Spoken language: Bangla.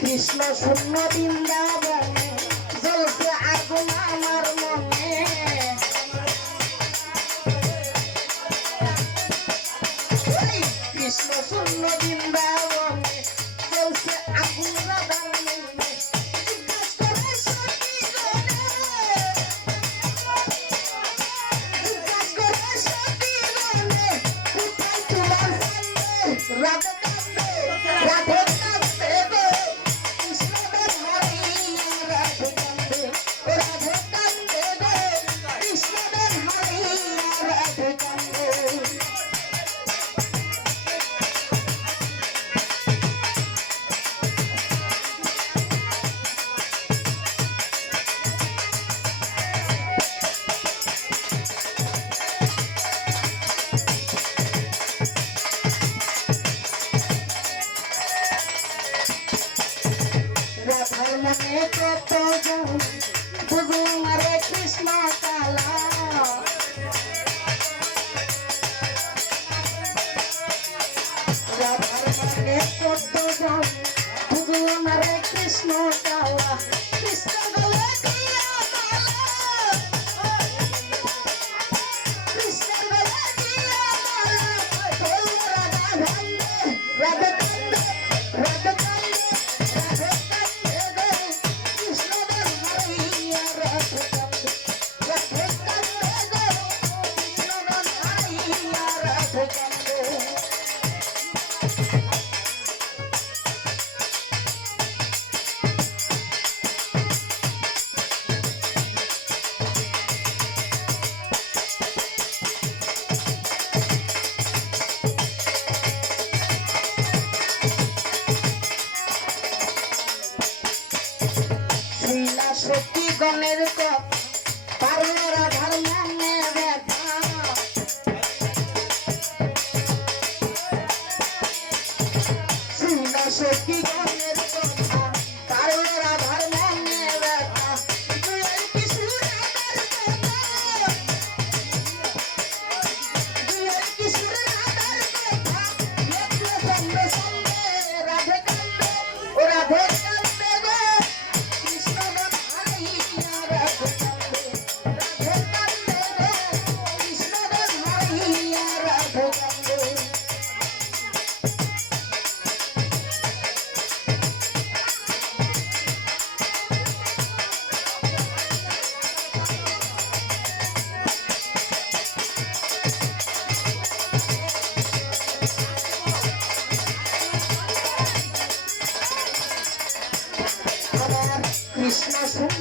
কৃষ্ণ শূন্য বৃন্দাবনে জ্বলছে আগুন আমার মনে। কৃষ্ণ শূন্য বৃন্দাবনে জ্বলছে আগুন রাধা হইলা সত্যি গণের কপ পারল